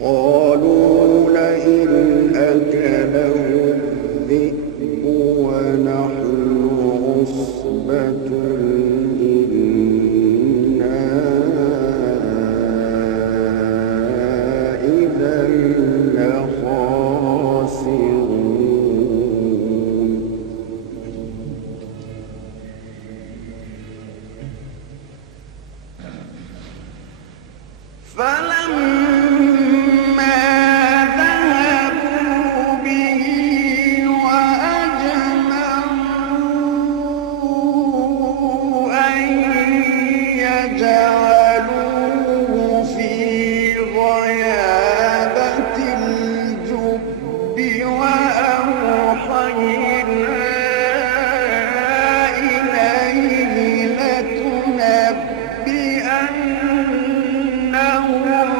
قالوا لئن أكله الذئب ونحن عصبة إنا إذا لخاسرون فلما ذهبوا به وأجمعوا أن يجعلوه في غيابة الجب وأوحينا إليه لتنبئنهم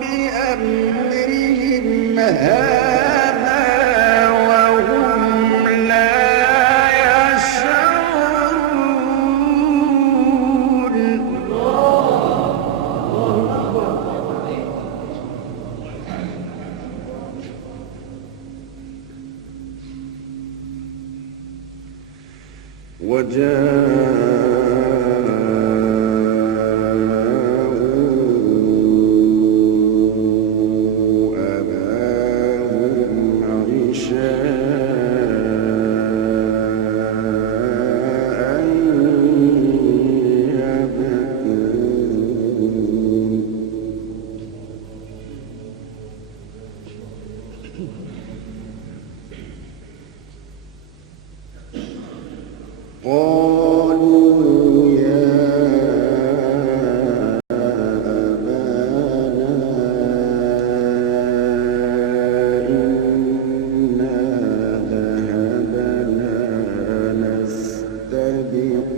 بأمرهم هذا وهم لا يشعرون وجاءوا أباهم عشاء يبكون قالوا يا أبانا إنا ذهبنا نستبق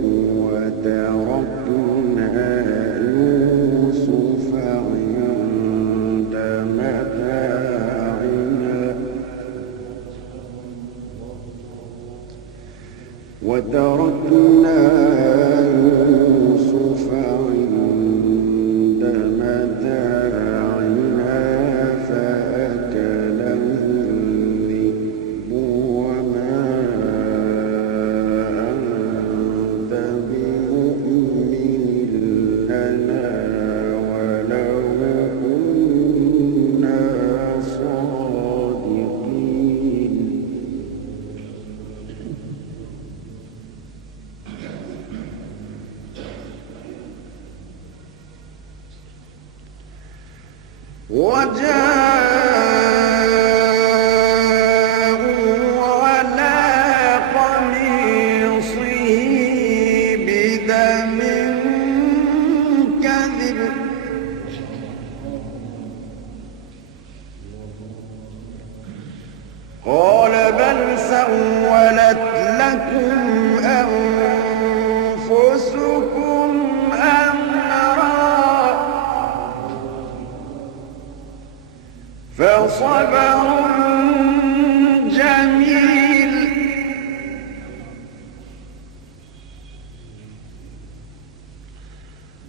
وتركنا يوسف عند متاعنا فأكله الذئب وما أنت بمؤمن لنا ولو كنا صادقين وجاءوا على قميصه بدم كذب قال بل سولت لكم أنفسكم أمرا فصبر جميل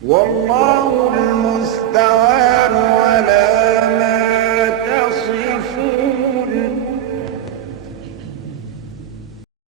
والله المستعان